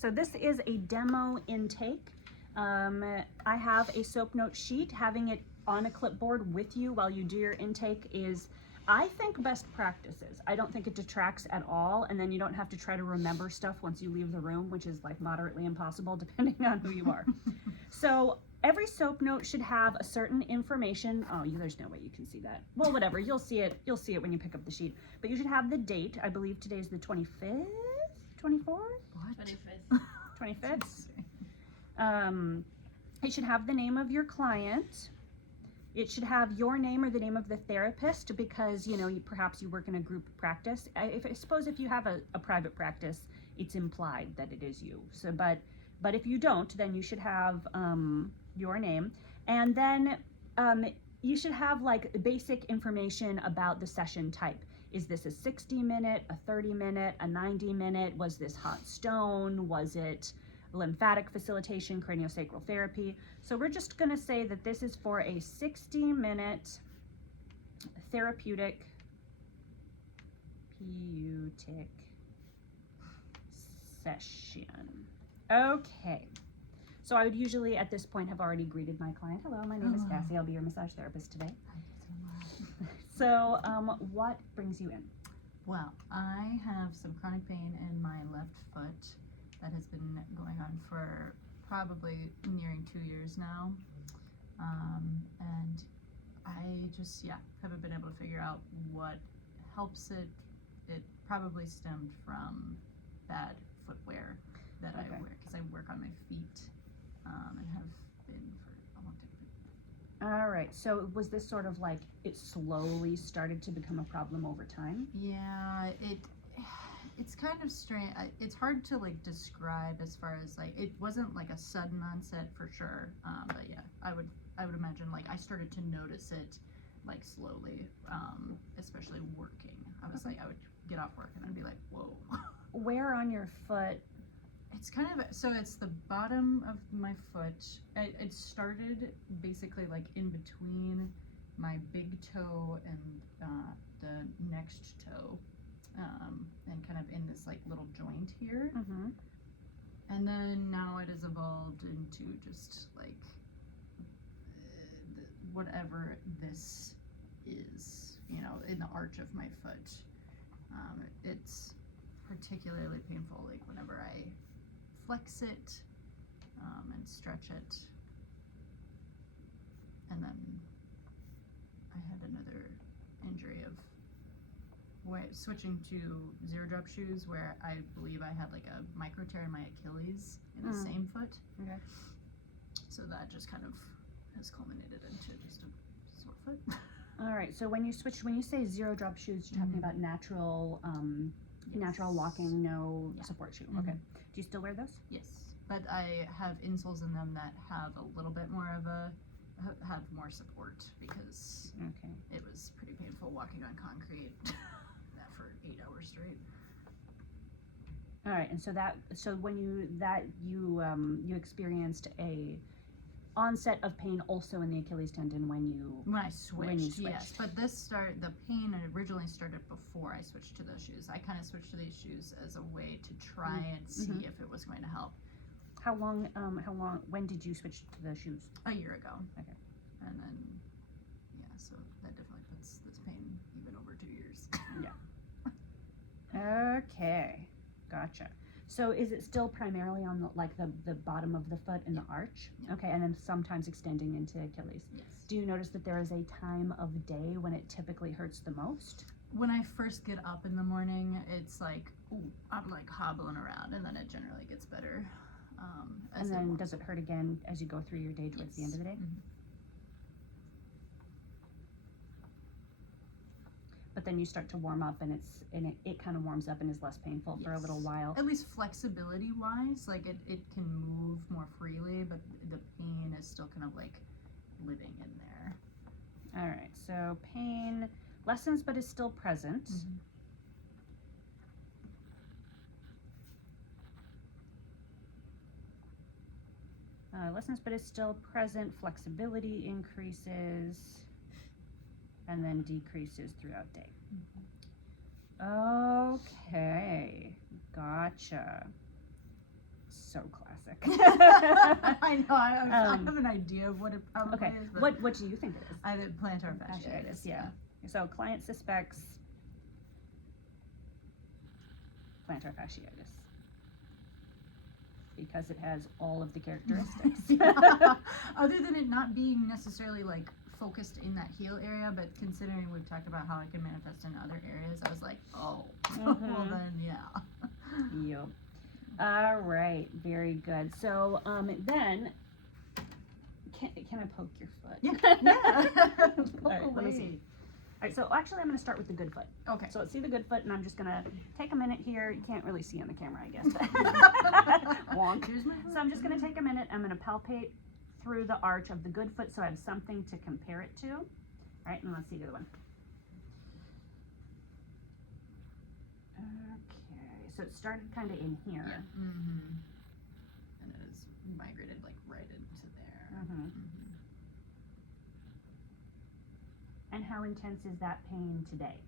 So this is a demo intake. I have a soap note sheet. Having it on a clipboard with you while you do your intake is, I think, best practices. I don't think it detracts at all, and then you don't have to try to remember stuff once you leave the room, which is like moderately impossible depending on who you are. So every soap note should have a certain information. Oh, there's no way you can see that. Well, whatever, you'll see it when you pick up the sheet. But you should have the date. I believe today's the 25th, 24th? What? 25th. 25th. It should have the name of your client. It should have your name or the name of the therapist, because perhaps you work in a group practice. I suppose if you have a private practice, it's implied that it is you. So, but if you don't, then you should have your name, and then you should have like basic information about the session type. Is this a 60-minute, a 30-minute, a 90-minute? Was this hot stone? Was it lymphatic facilitation, craniosacral therapy? So we're just going to say that this is for a 60-minute therapeutic session. Okay. So I would usually at this point have already greeted my client. Hello, my name is Cassie. I'll be your massage therapist today. So what brings you in? Well, I have some chronic pain in my left foot that has been going on for probably nearing 2 years now. And I just, haven't been able to figure out what helps it. It probably stemmed from bad footwear that I wear, because I work on my feet and have been for a long time. All right, so was this sort of like it slowly started to become a problem over time? Yeah, it's kind of strange. It's hard to like describe, as far as like, it wasn't like a sudden onset for sure. But yeah, I would imagine like I started to notice it like slowly, especially working. I was like, I would get off work and I'd be like, whoa. Where on your foot? It's kind of, so it's the bottom of my foot. It started basically like in between my big toe and the next toe, and kind of in this like little joint here. Mm-hmm. And then now it has evolved into just like whatever this is, in the arch of my foot. It's particularly painful, like whenever I flex it and stretch it. And then I had another injury of switching to zero drop shoes, where I believe I had like a micro tear in my Achilles in the same foot. Okay. So that just kind of has culminated into just a sore foot. All right, so when you say zero drop shoes, you're talking about natural natural walking, no support shoe. Okay. Do you still wear those? Yes, but I have insoles in them that have a little bit more of have more support, because it was pretty painful walking on concrete that for 8 hours straight. All right, and so when you experienced a onset of pain also in the Achilles tendon when I switched. Yes, but the pain originally started before I switched to those shoes. I kind of switched to these shoes as a way to try and see if it was going to help. How long, when did you switch to the shoes? A year ago. Okay. And then, so that definitely puts this pain even over 2 years. Yeah. Okay, gotcha. So is it still primarily on the bottom of the foot in the arch? Yeah. Okay, and then sometimes extending into Achilles. Yes. Do you notice that there is a time of day when it typically hurts the most? When I first get up in the morning, it's like, ooh, I'm like hobbling around, and then it generally gets better. And then does it hurt again as you go through your day towards the end of the day? But then you start to warm up, and it kind of warms up and is less painful for a little while. At least flexibility wise, like it can move more freely, but the pain is still kind of like living in there. All right, so pain lessens but is still present. Lessens but is still present. Flexibility increases and then decreases throughout day. Okay, gotcha. so classic. I know. I Um, have an idea of what it probably Okay, is. But what do you think it is? I did plantar fasciitis. Yeah. So client suspects plantar fasciitis because it has all of the characteristics. Yeah. Other than it not being necessarily like focused in that heel area, but considering we've talked about how it can manifest in other areas, I was like, oh, well Mhm. then, yeah. Yep. All right, very good. So can I poke your foot? Yeah. All right, let me see. All right, so actually I'm going to start with the good foot. Okay. So let's see the good foot, and I'm just going to take a minute here. You can't really see on the camera, I guess. But wonk. Here's my So I'm just going to take a minute. I'm going to palpate through the arch of the good foot so I have something to compare it to. All right, and let's see the other one. Okay, so it started kind of in here. Yeah. Mm-hmm. And it has migrated like right into there. Mhm. Mm-hmm. And how intense is that pain today?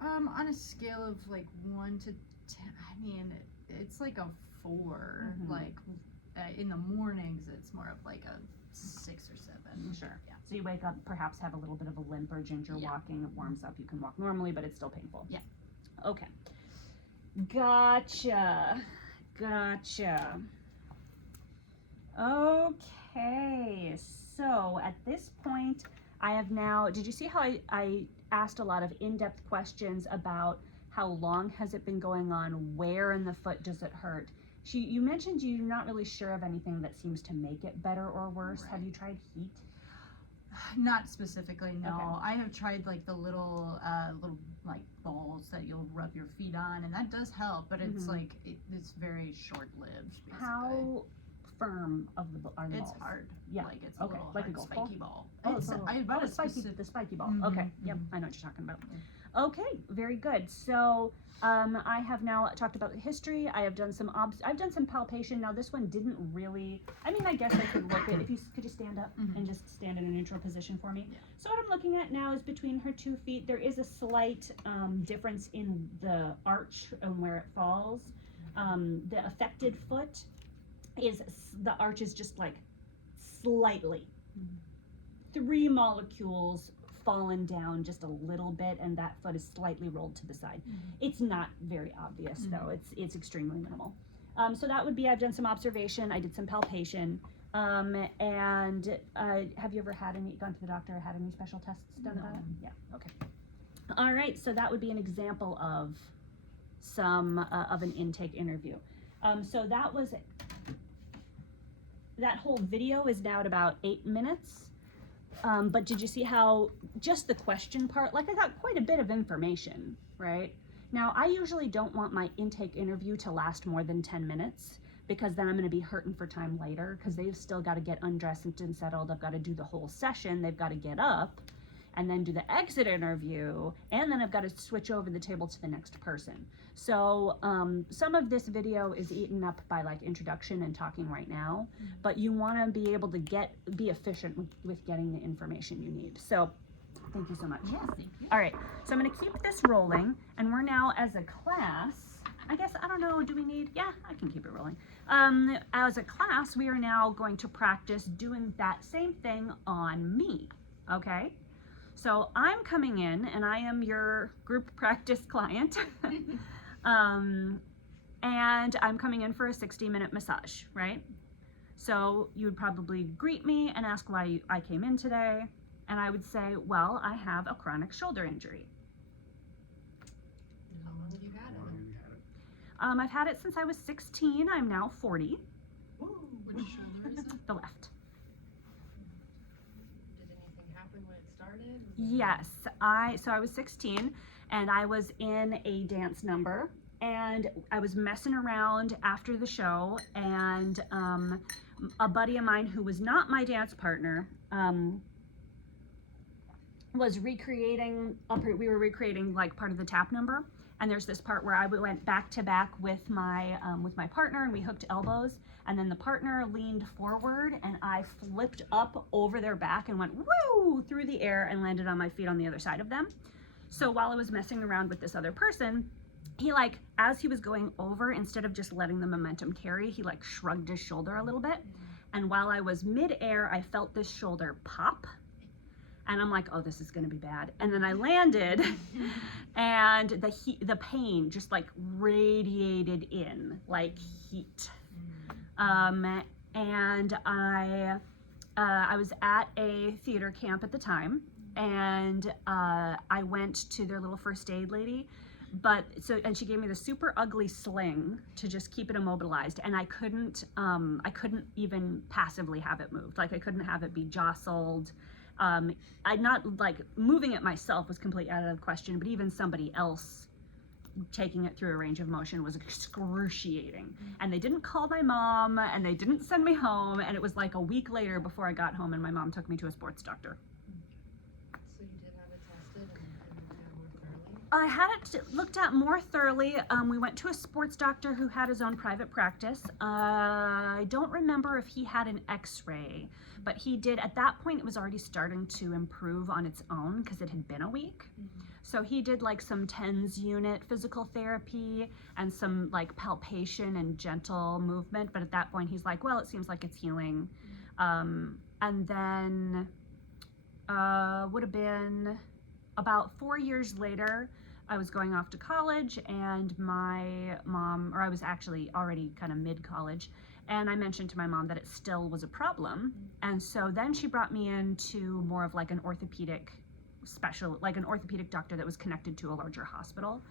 On a scale of like 1 to 10, I mean, it's like a 4. Mhm. Like in the mornings, it's more of like a 6 or 7. Sure. Yeah. So you wake up, perhaps have a little bit of a limp or ginger Yeah. walking. It warms up. You can walk normally, but it's still painful. Yeah. Okay. Gotcha. Okay. So at this point, I have now, did you see how I asked a lot of in-depth questions about how long has it been going on? Where in the foot does it hurt? You mentioned you're not really sure of anything that seems to make it better or worse. Right. Have you tried heat? Not specifically, no. Okay. I have tried like the little like balls that you'll rub your feet on, and that does help, but it's Mhm. like it's very short-lived. Basically. How firm are the It's balls? hard. Yeah. Like it's Okay. a little Like a hard, golf ball? spiky ball. Oh, It's, so, I bought a the spiky ball. Mhm, Okay, yep, mhm. I know what you're talking about. Okay, very good. So I have now talked about the history. I have done I've done some palpation. Now this one didn't really. I mean, I guess I could look at. Could you stand up Mhm. and just stand in a neutral position for me? Yeah. So what I'm looking at now is between her 2 feet. There is a slight difference in the arch and where it falls. The affected foot the arch is just like slightly. 3 molecules fallen down just a little bit, and that foot is slightly rolled to the side. It's not very obvious though. It's extremely minimal. So that would be, I've done some observation, I did some palpation, and have you ever gone to the doctor or had any special tests done about it? No. Yeah, okay. All right, so that would be an example of of an intake interview. So that whole video is now at about 8 minutes. But did you see how just the question part, like I got quite a bit of information, right? Now, I usually don't want my intake interview to last more than 10 minutes because then I'm going to be hurting for time later because they've still got to get undressed and settled. I've got to do the whole session. They've got to get up and then do the exit interview, and then I've got to switch over the table to the next person. So some of this video is eaten up by like introduction and talking right now, but you want to be able to be efficient with getting the information you need. So thank you so much. Yes, thank you. All right, so I'm going to keep this rolling, and we're now as a class, I guess, I don't know, do we need, yeah, I can keep it rolling. As a class, we are now going to practice doing that same thing on me, okay? So I'm coming in, and I am your group practice client, and I'm coming in for a 60-minute massage, right? So you would probably greet me and ask why I came in today, and I would say, well, I have a chronic shoulder injury. How long have you had it? I've had it since I was 16. I'm now 40. Which shoulder is it? The left. Did anything happen when it started? Yes, so I was 16 and I was in a dance number, and I was messing around after the show, and a buddy of mine who was not my dance partner was recreating, we were recreating like part of the tap number, and there's this part where I went back to back with my partner, and we hooked elbows, and then the partner leaned forward and I flipped up over their back and went woo through the air and landed on my feet on the other side of them. So while I was messing around with this other person, he like, as he was going over, instead of just letting the momentum carry, he like shrugged his shoulder a little bit. And while I was midair, I felt this shoulder pop. And I'm like, oh, this is gonna be bad. And then I landed, and the pain just like radiated in like heat. And I was at a theater camp at the time, and I went to their little first aid lady. And she gave me the super ugly sling to just keep it immobilized, and I couldn't even passively have it moved. Like I couldn't have it be jostled. I'd not like moving it myself was completely out of the question, but even somebody else taking it through a range of motion was excruciating. And they didn't call my mom, and they didn't send me home, and it was like a week later before I got home, and my mom took me to a sports doctor. So you did have it tested and looked at more thoroughly? I had it looked at more thoroughly. We went to a sports doctor who had his own private practice. I don't remember if he had an x-ray, but he did. At that point, it was already starting to improve on its own because it had been a week. So he did like some TENS unit physical therapy and some like palpation and gentle movement. But at that point, he's like, well, it seems like it's healing. And then would have been about 4 years later, I was going off to college, and my mom, or I was actually already kind of mid-college, and I mentioned to my mom that it still was a problem. And so then she brought me into more of like an orthopedic doctor that was connected to a larger hospital.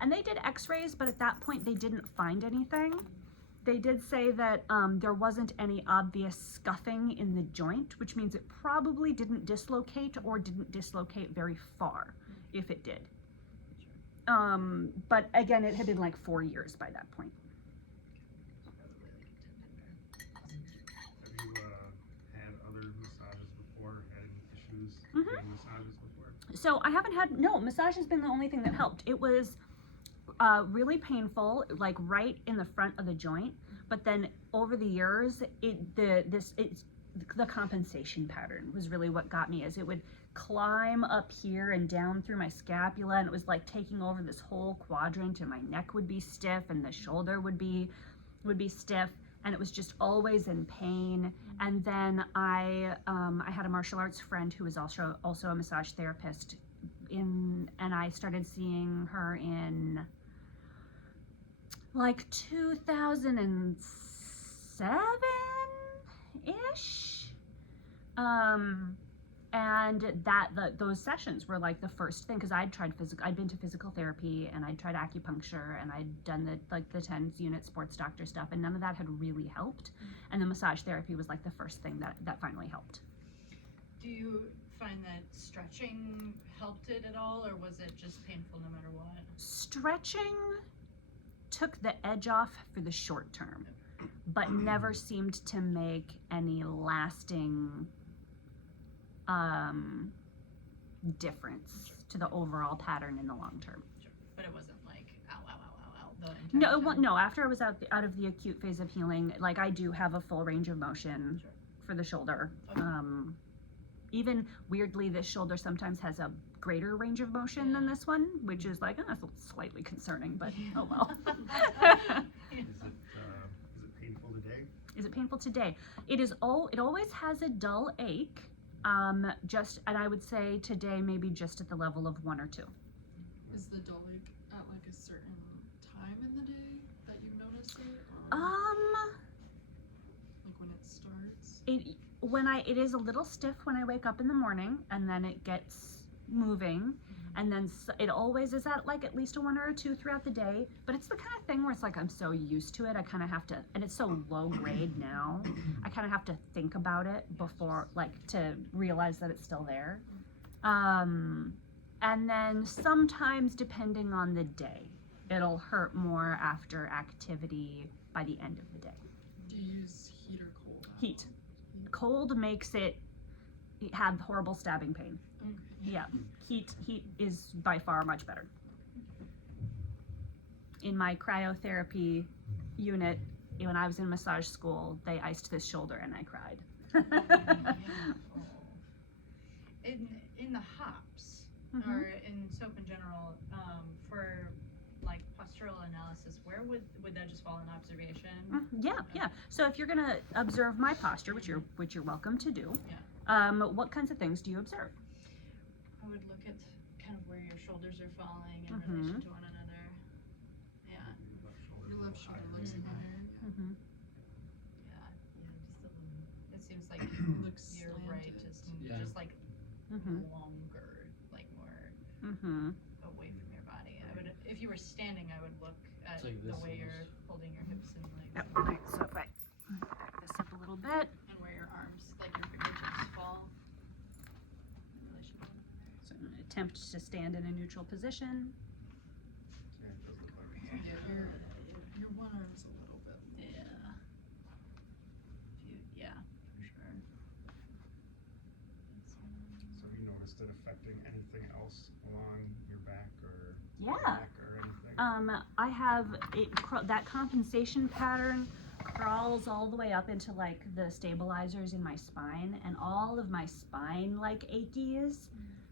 And they did x-rays, but at that point they didn't find anything. They did say that there wasn't any obvious scuffing in the joint, which means it probably didn't dislocate or didn't dislocate very far, if it did. But again, it had been like 4 years by that point. Have you had other massages before? Had any issues Mhm. getting massages before? So I haven't had, no, massage has been the only thing that helped. It was really painful, like right in the front of the joint. But then over the years, the compensation pattern was really what got me, as it would climb up here and down through my scapula, and it was like taking over this whole quadrant, and my neck would be stiff and the shoulder would be stiff, and it was just always in pain. And then I had a martial arts friend who was also a massage therapist, and I started seeing her in like 2007-ish. And those sessions were like the first thing, because I'd been to physical therapy, and I'd tried acupuncture, and I'd done the TENS unit sports doctor stuff, and none of that had really helped. And the massage therapy was like the first thing that finally helped. Do you find that stretching helped it at all, or was it just painful no matter what? Stretching took the edge off for the short term, but never seemed to make any lasting difference to the overall pattern in the long term. Sure. But it wasn't like ow, ow, ow, ow, ow the entire No, time? no. After I was out of the acute phase of healing, like I do have a full range of motion Sure. for the shoulder. Okay. Even weirdly, this shoulder sometimes has a greater range of motion than this one, which is like that's slightly concerning, but oh well. Is it painful today? Is it painful today? It always has a dull ache. And I would say today maybe just at the level of 1 or 2. Is the dull ache at like a certain time in the day that you notice it? Or like when it starts? It is a little stiff when I wake up in the morning, and then it gets moving, and then it always is at like at least a 1 or a 2 throughout the day. But it's the kind of thing where it's like I'm so used to it, I kind of have to, and it's so low grade now, I kind of have to think about it before, like, to realize that it's still there. And then sometimes, depending on the day, it'll hurt more after activity by the end of the day. Do you use heat or cold? Heat. Cold makes it have horrible stabbing pain. Okay. Yeah, heat is by far much better. In my cryotherapy unit, when I was in massage school, they iced this shoulder and I cried. In the hops, Mhm. or in soap in general, for like postural analysis, where would that just fall in observation? Yeah. So if you're gonna observe my posture, which you're welcome to do, what kinds of things do you observe? I would look at kind of where your shoulders are falling in Mhm. relation to one another. Yeah, Your left shoulder looks higher. Mm-hmm. yeah, just a little. It seems like Looks your slanted. right is Yeah. just like Mm-hmm. longer, like more Mm-hmm. away from your body. I would, if you were standing, I would look at It's like the this way and you're this. holding your hips and legs, Yep. Okay. So if I back this up a little bit, and where your arms, like your fingertips, fall. In relation to one so I'm gonna attempt to stand in a neutral position. Yeah, it does look like Yeah, your one arm's a little bit. another. Yeah. Yeah, for sure. So have you noticed it affecting anything else along your back or Yeah. neck or anything? I have that compensation pattern crawls all the way up into like the stabilizers in my spine, and all of my spine like achies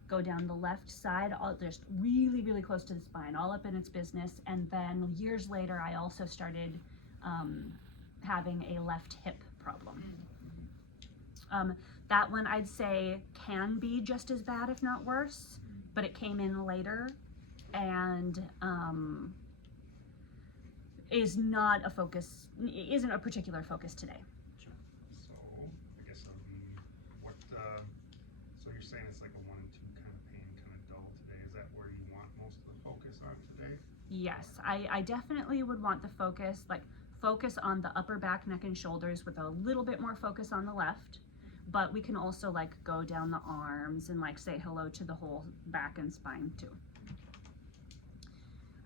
go down the left side, all just really, really close to the spine, all up in its business. And then years later, I also started having a left hip problem. That one I'd say can be just as bad, if not worse, but it came in later and isn't a particular focus today. So I guess that would be what. So you're saying it's like a 1 and 2 kind of pain, kind of dull today. Is that where you want most of the focus on today? Yes, I definitely would want the focus on the upper back, neck, and shoulders with a little bit more focus on the left. But we can also like go down the arms and like say hello to the whole back and spine too.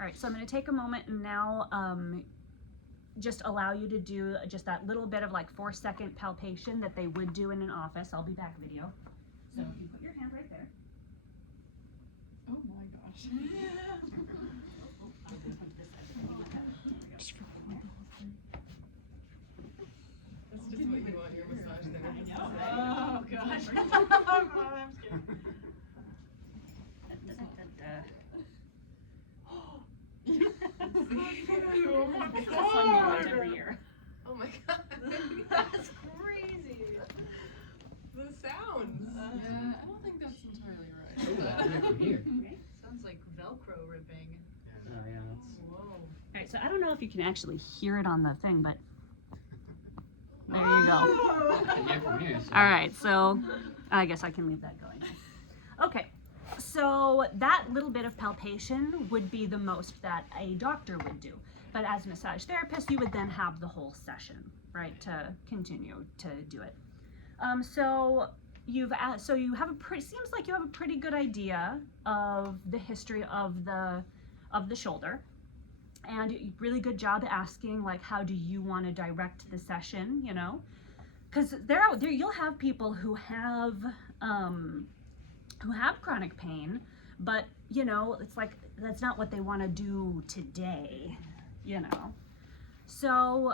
All right, so I'm going to take a moment and now just allow you to do just that little bit of like 4-second palpation that they would do in an office. I'll be back video. So if you put your hand right there. Oh my gosh. That's just what you want your massage therapist to say. Oh gosh. I'm scared. Oh my It's the fun you watch every year. Oh my god. That's crazy. The sounds. Yeah, I don't think that's entirely Ooh, right. that's right from here. Sounds like Velcro ripping. Oh yeah, that's. Whoa. All right, so I don't know if you can actually hear it on the thing, but there you go. Yeah, from here. So. All right, so I guess I can leave that going. Okay, so that little bit of palpation would be the most that a doctor would do. But as a massage therapist, you would then have the whole session, right, to continue to do it. So you have seems like you have a pretty good idea of the history of the shoulder. And really good job asking, like, how do you want to direct the session, you know? Because there you'll have people who have chronic pain, but, you know, it's like, that's not what they want to do today, you know? So,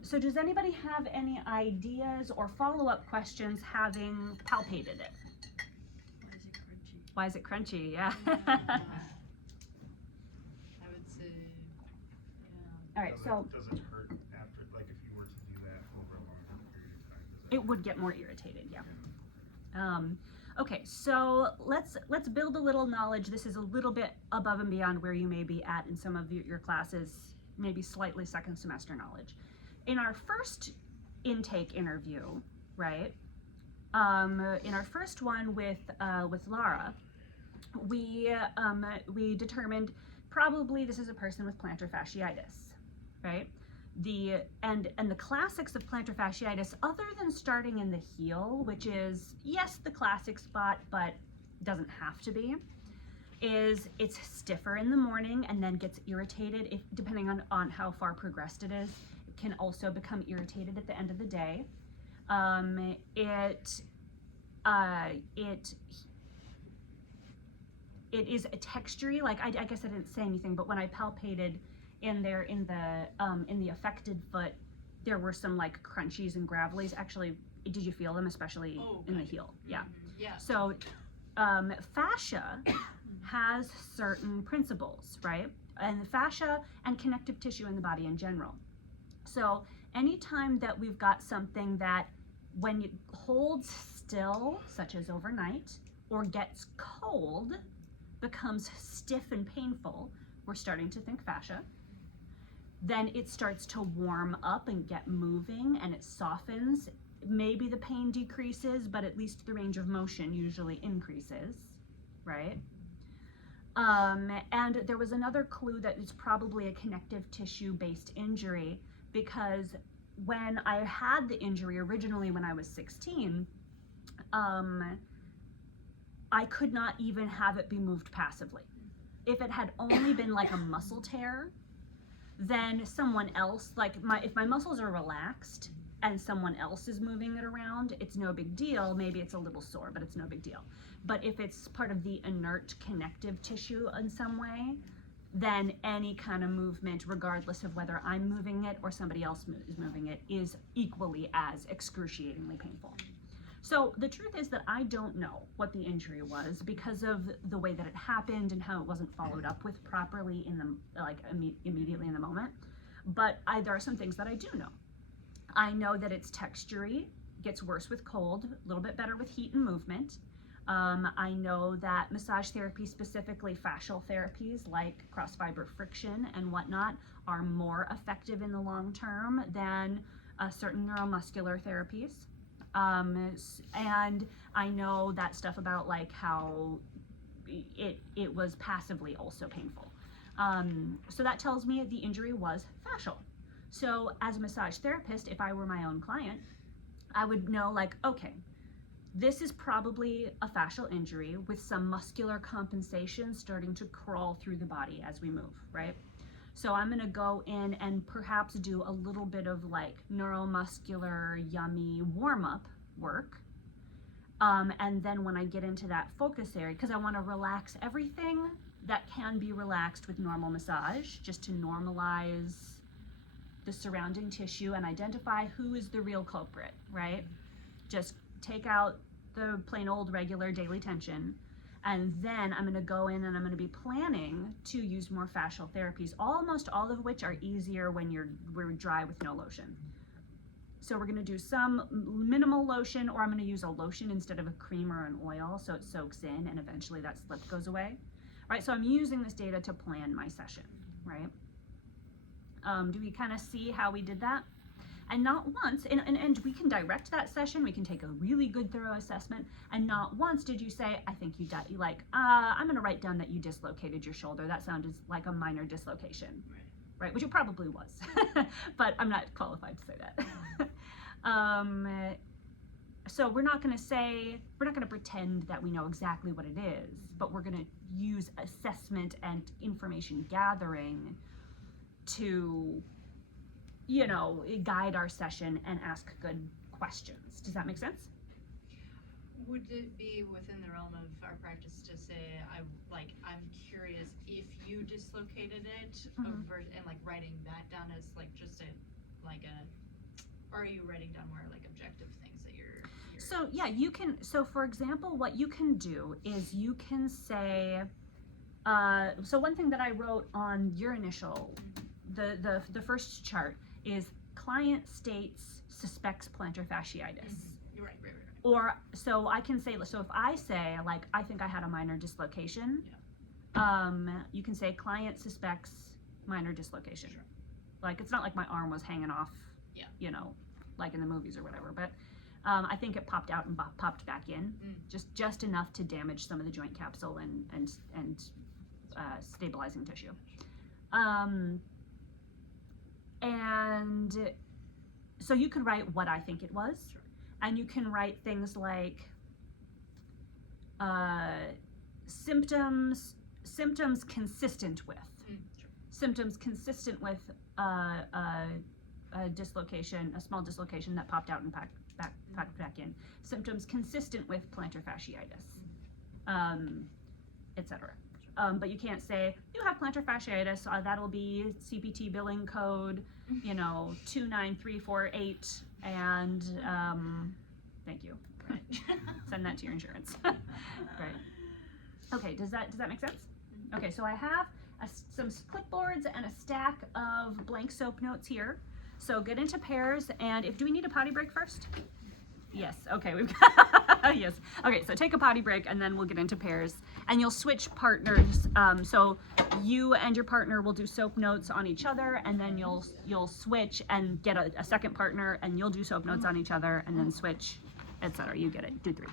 so does anybody have any ideas or follow-up questions having palpated it? Why is it Why is it crunchy? crunchy? Yeah. I would say, yeah. All right, so Does it hurt after, like if you were to do that over a longer period of time? it would get more irritated, yeah. Okay, so let's build a little knowledge. This is a little bit above and beyond where you may be at in some of your classes, maybe slightly second semester knowledge. In our first intake interview, right? In our first one with Lara, we determined probably this is a person with plantar fasciitis, right? And the classics of plantar fasciitis, other than starting in the heel, which is, yes, the classic spot, but doesn't have to be, is it's stiffer in the morning and then gets irritated if depending on how far progressed it is. It can also become irritated at the end of the day. It is a textury, like I guess I didn't say anything, but when I palpated in the affected foot, there were some like crunchies and gravelies. Actually, did you feel them, especially in the heel? Yeah. Yeah. So fascia has certain principles, right? And the fascia and connective tissue in the body in general. So anytime that we've got something that when it holds still, such as overnight, or gets cold, becomes stiff and painful, we're starting to think fascia. Then it starts to warm up and get moving and it softens. Maybe the pain decreases, but at least the range of motion usually increases, right? And there was another clue that it's probably a connective tissue based injury, because when I had the injury originally when I was 16, I could not even have it be moved passively. If it had only been like a muscle tear, then someone else, like if my muscles are relaxed and someone else is moving it around, it's no big deal. Maybe it's a little sore, but it's no big deal. But if it's part of the inert connective tissue in some way, then any kind of movement, regardless of whether I'm moving it or somebody else is moving it, is equally as excruciatingly painful. So the truth is that I don't know what the injury was because of the way that it happened and how it wasn't followed up with properly in the immediately in the moment. But there are some things that I do know. I know that it's textury, gets worse with cold, a little bit better with heat and movement. I know that massage therapy, specifically fascial therapies like cross-fiber friction and whatnot, are more effective in the long term than certain neuromuscular therapies. And I know that stuff about like how it was passively also painful. So that tells me the injury was fascial. So as a massage therapist, if I were my own client, I would know like, okay, this is probably a fascial injury with some muscular compensation starting to crawl through the body as we move, right? So I'm gonna go in and perhaps do a little bit of like neuromuscular, yummy warm-up work. And then when I get into that focus area, because I wanna relax everything that can be relaxed with normal massage, just to normalize the surrounding tissue and identify who is the real culprit, right? Just take out the plain old regular daily tension. And then I'm gonna go in and I'm gonna be planning to use more fascial therapies, almost all of which are easier when we're dry with no lotion. So we're gonna do some minimal lotion, or I'm gonna use a lotion instead of a cream or an oil so it soaks in and eventually that slip goes away. All right, so I'm using this data to plan my session, right? Do we kind of see how we did that? And not once, and we can direct that session, we can take a really good thorough assessment, and not once did you say, I think you I'm gonna write down that you dislocated your shoulder. That sounded like a minor dislocation, right? Which it probably was, but I'm not qualified to say that. So we're not gonna pretend that we know exactly what it is, but we're gonna use assessment and information gathering to, guide our session and ask good questions. Does that make sense? Would it be within the realm of our practice to say, I'm curious if you dislocated it, Mhm. and like writing that down as like just or are you writing down more like objective things that you're So yeah, you can, so for example, what you can do is you can say, so one thing that I wrote on your initial, the first chart is client states suspects plantar fasciitis. You're right. Or, so I can say, so if I say, like, I think I had a minor dislocation, you can say client suspects minor dislocation. Sure. Like, it's not like my arm was hanging off, like in the movies or whatever, but I think it popped out and popped back in, just enough to damage some of the joint capsule and stabilizing tissue. And so you could write what I think it was. Sure. And you can write things like symptoms consistent with, symptoms consistent with a dislocation, a small dislocation that popped out and popped back in. Symptoms consistent with plantar fasciitis, etc. But you can't say, you have plantar fasciitis, that'll be CPT billing code, 29348, and thank you. Right. Send that to your insurance. Right. Okay, does that make sense? Okay, so I have some clipboards and a stack of blank soap notes here. So get into pairs, and do we need a potty break first? Yes, okay, we've got, yes. Okay, so take a potty break and then we'll get into pairs. And you'll switch partners. So you and your partner will do soap notes on each other, and then you'll switch and get a second partner, and you'll do soap notes on each other, and then switch, etc. You get it, do 3.